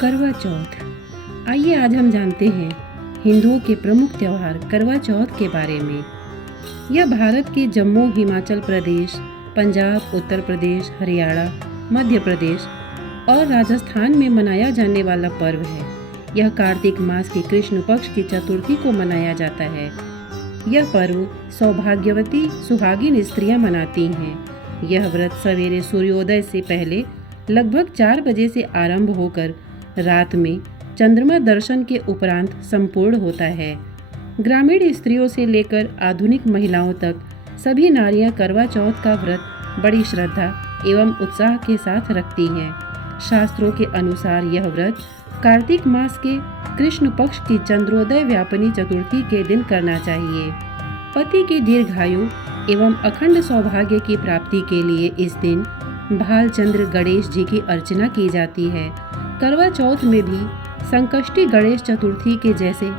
करवा चौथ। आइए आज हम जानते हैं हिंदुओं के प्रमुख त्योहार करवा चौथ के बारे में। यह भारत के जम्मू, हिमाचल प्रदेश, पंजाब, उत्तर प्रदेश, हरियाणा, मध्य प्रदेश और राजस्थान में मनाया जाने वाला पर्व है। यह कार्तिक मास की कृष्ण पक्ष की चतुर्थी को मनाया जाता है। यह पर्व सौभाग्यवती सुहागिन स्त्रियां मनाती हैं। यह व्रत सवेरे सूर्योदय से पहले लगभग 4 बजे से आरंभ होकर रात में चंद्रमा दर्शन के उपरांत संपूर्ण होता है। ग्रामीण स्त्रियों से लेकर आधुनिक महिलाओं तक सभी नारियां करवा चौथ का व्रत बड़ी श्रद्धा एवं उत्साह के साथ रखती हैं। शास्त्रों के अनुसार यह व्रत कार्तिक मास के कृष्ण पक्ष की चंद्रोदय व्यापिनी चतुर्थी के दिन करना चाहिए। पति की दीर्घायु एवं अखंड सौभाग्य की प्राप्ति के लिए इस दिन भालचंद्र गणेश जी की अर्चना की जाती है। करवा चौथ में भी संकष्टी गणेश चतुर्थी के जैसे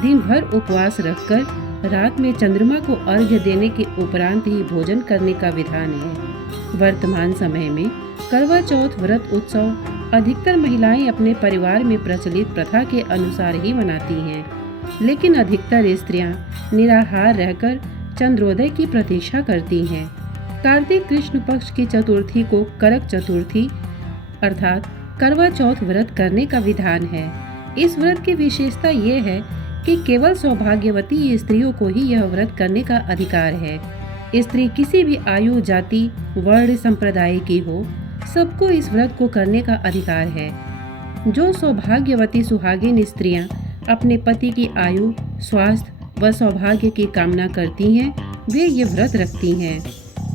दिन भर उपवास रखकर रात में चंद्रमा को अर्घ्य देने के उपरांत ही भोजन करने का विधान है। वर्तमान समय में करवा चौथ व्रत उत्सव अधिकतर महिलाएं अपने परिवार में प्रचलित प्रथा के अनुसार ही मनाती हैं, लेकिन अधिकतर स्त्रियां निराहार रहकर चंद्रोदय की प्रतीक्षा करती हैं। कार्तिक कृष्ण पक्ष की चतुर्थी को करक चतुर्थी अर्थात करवा चौथ व्रत करने का विधान है। इस व्रत की विशेषता ये है कि केवल सौभाग्यवती स्त्रियों को ही यह व्रत करने का अधिकार है। स्त्री किसी भी आयु, जाति, वर्ण, संप्रदाय की हो, सबको इस व्रत को करने का अधिकार है। जो सौभाग्यवती सुहागिन स्त्रियां अपने पति की आयु, स्वास्थ्य व सौभाग्य की कामना करती हैं, वे ये व्रत रखती हैं।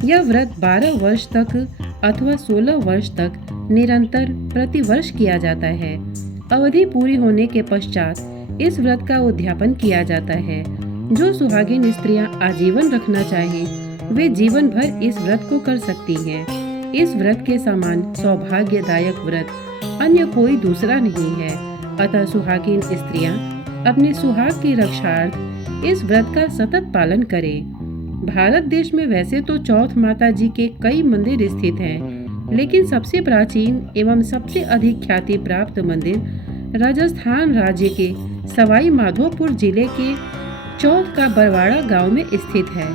यह व्रत 12 वर्ष तक अथवा 16 वर्ष तक निरंतर प्रति वर्ष किया जाता है। अवधि पूरी होने के पश्चात इस व्रत का उद्यापन किया जाता है। जो सुहागिन स्त्रियां आजीवन रखना चाहें, वे जीवन भर इस व्रत को कर सकती हैं। इस व्रत के समान सौभाग्यदायक व्रत अन्य कोई दूसरा नहीं है। अतः सुहागिन स्त्रियां अपने सुहाग की रक्षार्थ इस व्रत का सतत पालन करें। भारत देश में वैसे तो चौथ माता जी के कई मंदिर स्थित हैं, लेकिन सबसे प्राचीन एवं सबसे अधिक ख्याति प्राप्त मंदिर राजस्थान राज्य के सवाई माधोपुर जिले के चौथ का बरवाड़ा गांव में स्थित है।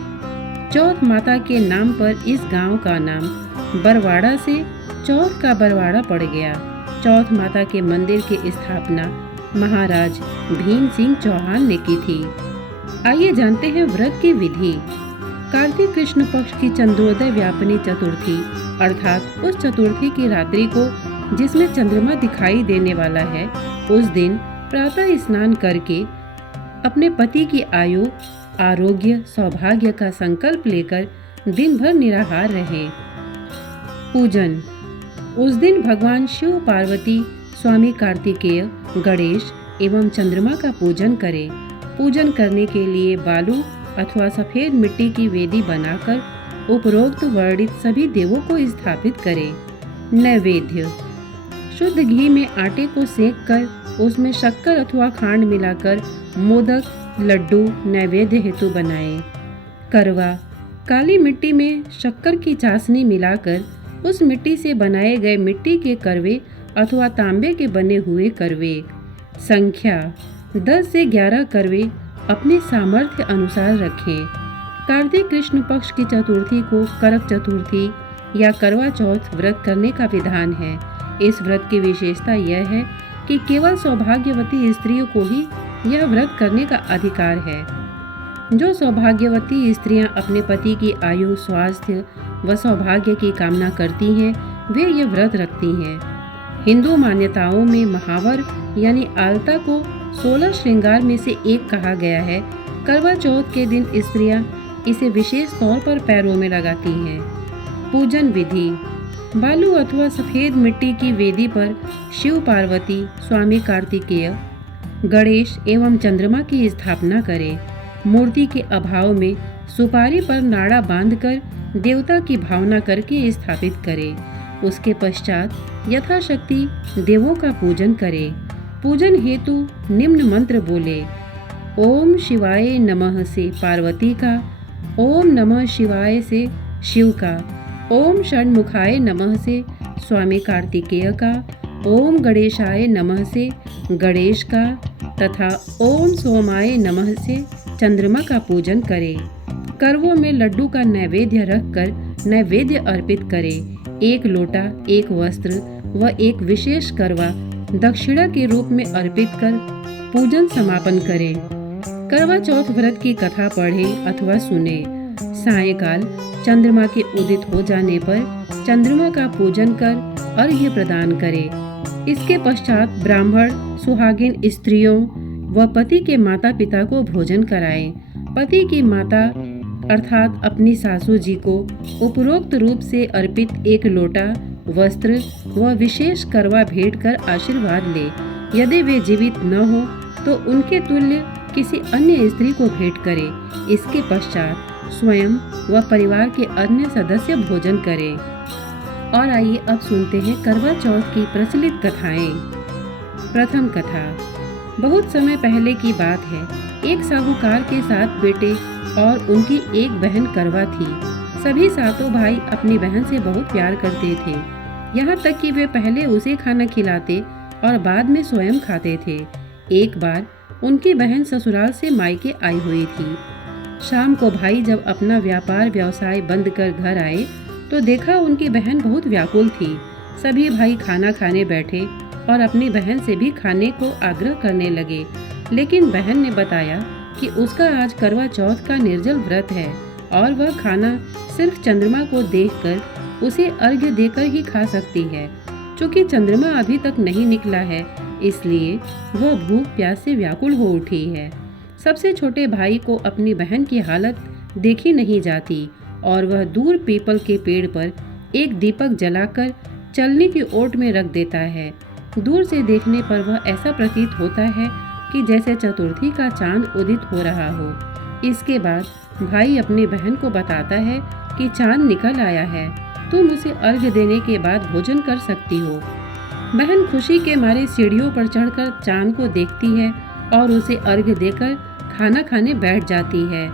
चौथ माता के नाम पर इस गांव का नाम बरवाड़ा से चौथ का बरवाड़ा पड़ गया। चौथ माता के मंदिर की स्थापना महाराज भीम सिंह चौहान ने की थी। आइए जानते हैं व्रत की विधि। कार्तिक कृष्ण पक्ष की चंद्रोदय व्यापिनी चतुर्थी अर्थात उस चतुर्थी की रात्रि को जिसमें चंद्रमा दिखाई देने वाला है, उस दिन प्रातः स्नान करके अपने पति की आयु, आरोग्य, सौभाग्य का संकल्प लेकर दिन भर निराहार रहें। पूजन। उस दिन भगवान शिव, पार्वती, स्वामी कार्तिकेय, गणेश एवं चंद्रमा का पूजन करें। पूजन करने के लिए बालू अथवा सफेद मिट्टी की वेदी बनाकर उपरोक्त वर्णित सभी देवों को स्थापित करें। नैवेद्य। शुद्ध घी में आटे को सेंककर उसमें शक्कर अथवा खांड मिलाकर मोदक, लड्डू नैवेद्य हेतु बनाएं। करवा। काली मिट्टी में शक्कर की चाशनी मिलाकर उस मिट्टी से बनाए गए मिट्टी के करवे अथवा तांबे के बने हुए करवे। संख्या 10 से 11 करवे अपने सामर्थ्य अनुसार रखें। कार्तिक कृष्ण पक्ष की चतुर्थी को करक चतुर्थी या करवा चौथ व्रत करने का विधान है। इस व्रत की विशेषता यह है कि केवल सौभाग्यवती स्त्रियों को ही यह व्रत करने का अधिकार है। जो सौभाग्यवती स्त्रियां अपने पति की आयु, स्वास्थ्य व सौभाग्य की कामना करती हैं, वे ये व्रत रखती हैं। हिंदू मान्यताओं में महावर यानी आलता को 16 श्रृंगार में से एक कहा गया है। करवा चौथ के दिन स्त्रियां इसे विशेष तौर पर पैरों में लगाती हैं। पूजन विधि। बालू अथवा सफेद मिट्टी की वेदी पर शिव, पार्वती, स्वामी कार्तिकेय, गणेश एवं चंद्रमा की स्थापना करें। मूर्ति के अभाव में सुपारी पर नाड़ा बांधकर देवता की भावना करके स्थापित करें। उसके पश्चात यथाशक्ति देवों का पूजन करें। पूजन हेतु निम्न मंत्र बोले। ओम शिवाय नमः से पार्वती का, ओम नमः शिवाय से शिव का, ओम षण्मुखाय नमः से स्वामी कार्तिकेय का, ओम गणेशाय नमः से गणेश का तथा ओम सोमाय नमः से चंद्रमा का पूजन करें। करवों में लड्डू का नैवेद्य रखकर नैवेद्य अर्पित करें। एक लोटा, एक वस्त्र व एक विशेष करवा दक्षिणा के रूप में अर्पित कर पूजन समापन करें। करवा चौथ व्रत की कथा पढ़ें अथवा सुने। सायंकाल चंद्रमा के उदित हो जाने पर चंद्रमा का पूजन कर अर्घ्य प्रदान करें। इसके पश्चात ब्राह्मण सुहागिन स्त्रियों व पति के माता पिता को भोजन कराएं। पति की माता अर्थात अपनी सासू जी को उपरोक्त रूप से अर्पित एक लोटा, वस्त्र व विशेष करवा भेंट कर आशीर्वाद ले। यदि वे जीवित न हो तो उनके तुल्य किसी अन्य स्त्री को भेंट करें। इसके पश्चात स्वयं व परिवार के अन्य सदस्य भोजन करें। और आइए अब सुनते हैं करवा चौथ की प्रचलित कथाएं। प्रथम कथा। बहुत समय पहले की बात है। एक साहूकार के 7 बेटे और उनकी एक बहन करवा थी। सभी 7 भाई अपनी बहन से बहुत प्यार करते थे, यहाँ तक कि वे पहले उसे खाना खिलाते और बाद में स्वयं खाते थे। एक बार उनकी बहन ससुराल से मायके आई हुई थी। शाम को भाई जब अपना व्यापार व्यवसाय बंद कर घर आए तो देखा उनकी बहन बहुत व्याकुल थी। सभी भाई खाना खाने बैठे और अपनी बहन से भी खाने को आग्रह करने लगे, लेकिन बहन ने बताया कि उसका आज करवा चौथ का निर्जल व्रत है और वह खाना सिर्फ चंद्रमा को देखकर उसे अर्घ्य देकर ही खा सकती है। चूँकि चंद्रमा अभी तक नहीं निकला है, इसलिए वह भूख प्यास से व्याकुल हो उठी है। सबसे छोटे भाई को अपनी बहन की हालत देखी नहीं जाती और वह दूर पीपल के पेड़ पर एक दीपक जलाकर चलने की ओट में रख देता है। दूर से देखने पर वह ऐसा प्रतीत होता है कि जैसे चतुर्थी का चांद उदित हो रहा हो। इसके बाद भाई अपनी बहन को बताता है कि चांद निकल आया है, तुम उसे अर्घ्य देने के बाद भोजन कर सकती हो। बहन खुशी के मारे सीढ़ियों पर चढ़कर चांद को देखती है और उसे अर्घ्य देकर खाना खाने बैठ जाती है।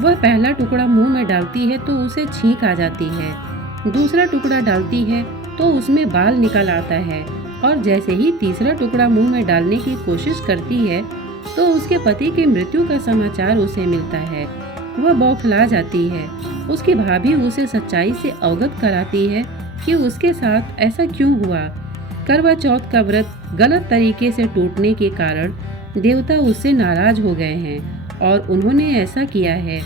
वह पहला टुकड़ा मुंह में डालती है तो उसे छींक आ जाती है। दूसरा टुकड़ा डालती है तो उसमें बाल निकल आता है और जैसे ही तीसरा टुकड़ा मुंह में डालने की कोशिश करती है तो उसके पति की मृत्यु का समाचार उसे मिलता है। वह बौखला जाती है। उसकी भाभी उसे सच्चाई से अवगत कराती है कि उसके साथ ऐसा क्यों हुआ। करवा चौथ का व्रत गलत तरीके से टूटने के कारण देवता उससे नाराज हो गए हैं और उन्होंने ऐसा किया है।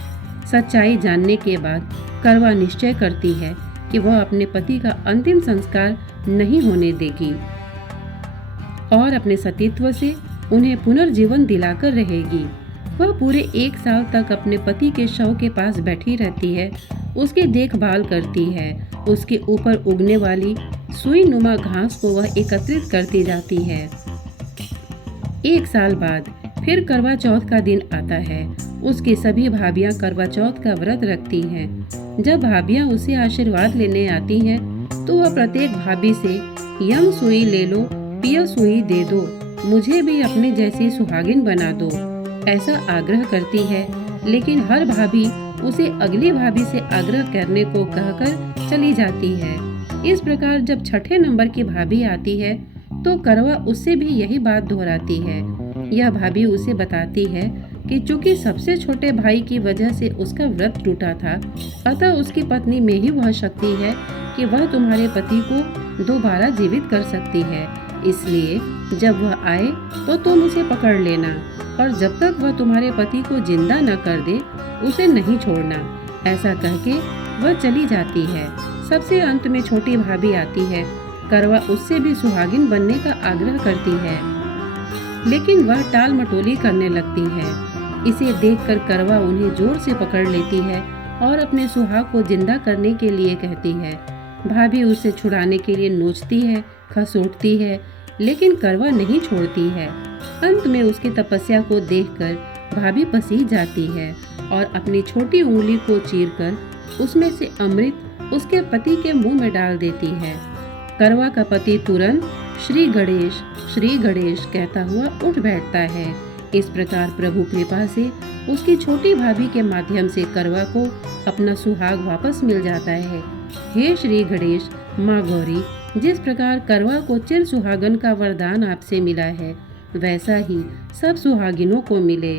सच्चाई जानने के बाद करवा निश्चय करती है कि वह अपने पति का अंतिम संस्कार नहीं होने देगी और अपने सतीत्व से उन्हें पुनर्जीवन दिलाकर रहेगी। वह पूरे 1 साल तक अपने पति के शव के पास बैठी रहती है, उसकी देखभाल करती है। उसके ऊपर उगने वाली सुई नुमा घास को वह एकत्रित करती जाती है। 1 साल बाद फिर करवा चौथ का दिन आता है। उसकी सभी भाभियां करवा चौथ का व्रत रखती हैं। जब भाभियां उसे आशीर्वाद लेने आती हैं तो वह प्रत्येक भाभी से यम सुई ले लो, पिया सुई दे दो, मुझे भी अपने जैसी सुहागिन बना दो, ऐसा आग्रह करती है। लेकिन हर भाभी उसे अगली भाभी से आग्रह करने को कहकर चली जाती है। इस प्रकार जब 6ठे नंबर की भाभी आती है तो करवा उससे भी यही बात दोहराती है। यह भाभी उसे बताती है कि चूंकि सबसे छोटे भाई की वजह से उसका व्रत टूटा था, अतः उसकी पत्नी में ही वह शक्ति है कि वह तुम्हारे पति को दोबारा जीवित कर सकती है। इसलिए जब वह आए तो तुम उसे पकड़ लेना और जब तक वह तुम्हारे पति को जिंदा न कर दे उसे नहीं छोड़ना। ऐसा कहके वह चली जाती है। सबसे अंत में छोटी भाभी आती है। करवा उससे भी सुहागिन बनने का आग्रह करती है, लेकिन वह टाल मटोली करने लगती है। इसे देखकर करवा उन्हें जोर से पकड़ लेती है और अपने सुहाग को जिंदा करने के लिए कहती है। भाभी उसे छुड़ाने के लिए नोचती है, खसोटती है, लेकिन करवा नहीं छोड़ती है। अंत में उसकी तपस्या को देखकर भाभी पसीज जाती है और अपनी छोटी उंगली को चीरकर उसमें से अमृत उसके पति के मुंह में डाल देती है। करवा का पति तुरंत श्री गणेश कहता हुआ उठ बैठता है। इस प्रकार प्रभु कृपा से उसकी छोटी भाभी के माध्यम से करवा को अपना सुहाग वापस मिल जाता है। हे श्री गणेश, माँ गौरी, जिस प्रकार करवा को चिर सुहागन का वरदान आपसे मिला है, वैसा ही सब सुहागिनों को मिले।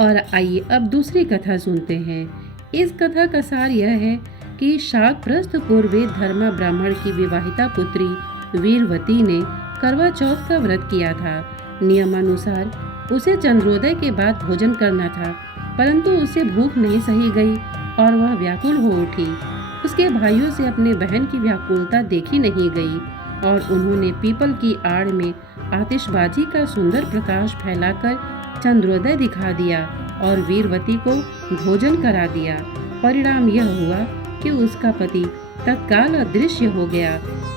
और आइए अब दूसरी कथा सुनते हैं। इस कथा का सार यह है कि शाकप्रस्थ पूर्वेद धर्मा ब्राह्मण की विवाहिता पुत्री वीरवती ने करवा चौथ का व्रत किया था। नियमानुसार उसे चंद्रोदय के बाद भोजन करना था, परंतु उसे भूख नहीं सही गई और वह व्याकुल हो उठी। उसके भाइयों से अपने बहन की व्याकुलता देखी नहीं गई और उन्होंने पीपल की आड़ में आतिशबाजी का सुंदर प्रकाश फैलाकर चंद्रोदय दिखा दिया और वीरवती को भोजन करा दिया। परिणाम यह हुआ कि उसका पति तत्काल अदृश्य हो गया।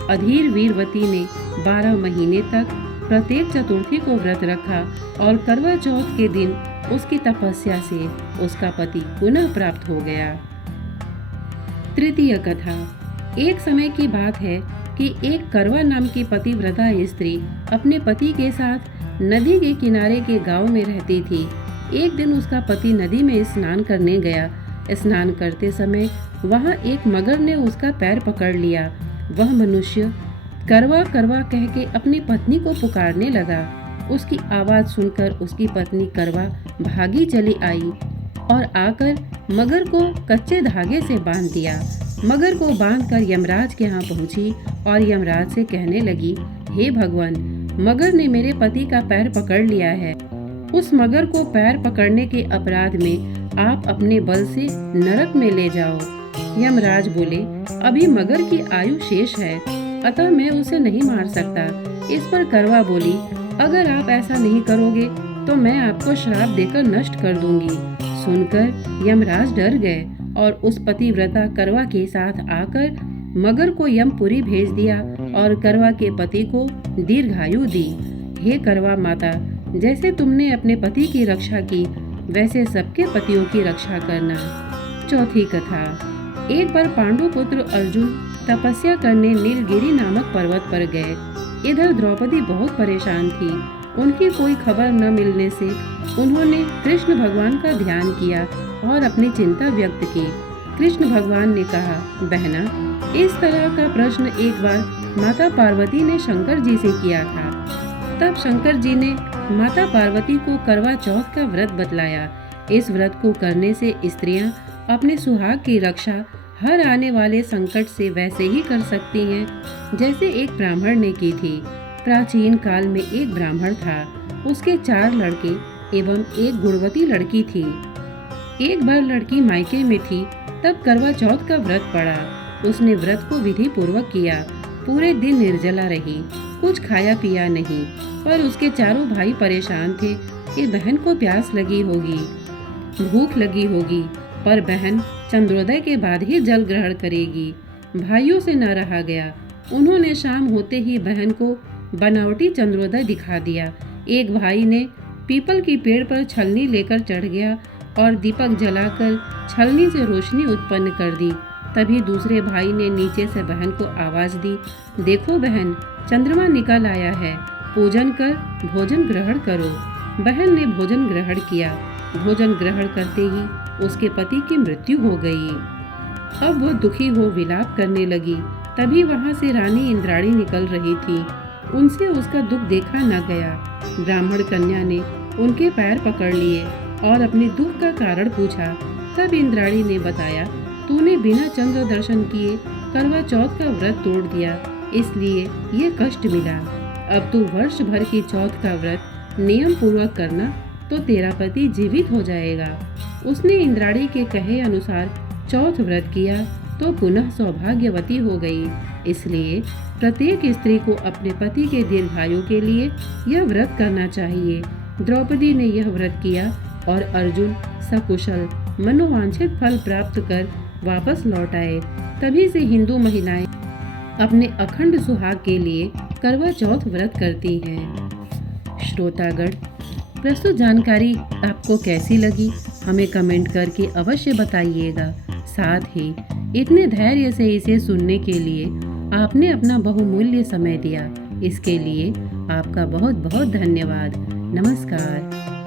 अधीर वीरवती ने 12 महीने तक प्रत्येक चतुर्थी को व्रत रखा और करवा चौथ के दिन उसकी तपस्या से उसका पति पुनः प्राप्त हो गया। तृतीय कथा। एक समय की बात है कि एक करवा नाम की पतिव्रता स्त्री अपने पति के साथ नदी के किनारे के गांव में रहती थी। एक दिन उसका पति नदी में स्नान करने गया। स्नान करते समय वहां एक मगर ने उसका पैर पकड़ लिया। वह मनुष्य करवा करवा कह के अपनी पत्नी को पुकारने लगा। उसकी आवाज सुनकर उसकी पत्नी करवा भागी चली आई और आकर मगर को कच्चे धागे से बांध दिया। मगर को बांधकर यमराज के यहाँ पहुंची और यमराज से कहने लगी, हे भगवान, मगर ने मेरे पति का पैर पकड़ लिया है। उस मगर को पैर पकड़ने के अपराध में आप अपने बल से नरक में ले जाओ। यमराज बोले, अभी मगर की आयु शेष है, अतः मैं उसे नहीं मार सकता। इस पर करवा बोली, अगर आप ऐसा नहीं करोगे तो मैं आपको श्राप देकर नष्ट कर दूंगी। सुनकर यमराज डर गए और उस पतिव्रता करवा के साथ आकर मगर को यमपुरी भेज दिया और करवा के पति को दीर्घायु दी। हे करवा माता, जैसे तुमने अपने पति की रक्षा की, वैसे सबके पतियों की रक्षा करना। चौथी कथा। एक बार पांडु पुत्र अर्जुन तपस्या करने नीलगिरी नामक पर्वत पर गए। इधर द्रौपदी बहुत परेशान थी। उनकी कोई खबर न मिलने से उन्होंने कृष्ण भगवान का ध्यान किया और अपनी चिंता व्यक्त की। कृष्ण भगवान ने कहा, बहना, इस तरह का प्रश्न एक बार माता पार्वती ने शंकर जी से किया था। तब शंकर जी ने माता पार्वती को करवा चौथ का व्रत बतलाया। इस व्रत को करने से स्त्रियां अपने सुहाग की रक्षा हर आने वाले संकट से वैसे ही कर सकती हैं जैसे एक ब्राह्मण ने की थी। प्राचीन काल में एक ब्राह्मण था। उसके 4 लड़के एवं एक गुणवती लड़की थी। एक बार लड़की मायके में थी, तब करवा चौथ का व्रत पड़ा। उसने व्रत को विधि पूर्वक किया। पूरे दिन निर्जला रही, कुछ खाया पिया नहीं। पर उसके चारों भाई परेशान थे कि बहन को प्यास लगी होगी, भूख लगी होगी, पर बहन चंद्रोदय के बाद ही जल ग्रहण करेगी। भाइयों से न रहा गया। उन्होंने शाम होते ही बहन को बनावटी चंद्रोदय दिखा दिया। एक भाई ने पीपल की पेड़ पर छलनी लेकर चढ़ गया और दीपक जलाकर छलनी से रोशनी उत्पन्न कर दी। तभी दूसरे भाई ने नीचे से बहन को आवाज दी, देखो बहन, चंद्रमा निकल आया है, पूजन कर भोजन ग्रहण करो। बहन ने भोजन ग्रहण किया। भोजन ग्रहण करते ही उसके पति की मृत्यु हो गई। अब वह दुखी हो विलाप करने लगी। तभी वहां से रानी इंद्राणी निकल रही थी। उनसे उसका दुख देखा न गया। ब्राह्मण कन्या ने उनके पैर पकड़ लिए और अपने दुख का कारण पूछा। तब इंद्राणी ने बताया, तूने बिना चंद्र दर्शन किए करवा चौथ का व्रत तोड़ दिया, इसलिए ये कष्ट मिला। अब तू वर्ष भर की चौथ का व्रत नियम पूर्वक करना तो तेरा पति जीवित हो जाएगा। उसने इंद्राणी के कहे अनुसार चौथ व्रत किया तो पुनः सौभाग्यवती हो गई। इसलिए प्रत्येक स्त्री को अपने पति के दीर्घायु के लिए यह व्रत करना चाहिए। द्रौपदी ने यह व्रत किया और अर्जुन सकुशल मनोवांछित फल प्राप्त कर वापस लौट आए। तभी से हिंदू महिलाएं अपने अखंड सुहाग के लिए करवा चौथ व्रत करती हैं। श्रोतागण, प्रस्तुत जानकारी आपको कैसी लगी हमें कमेंट करके अवश्य बताइएगा। साथ ही इतने धैर्य से इसे सुनने के लिए आपने अपना बहुमूल्य समय दिया, इसके लिए आपका बहुत बहुत धन्यवाद। नमस्कार।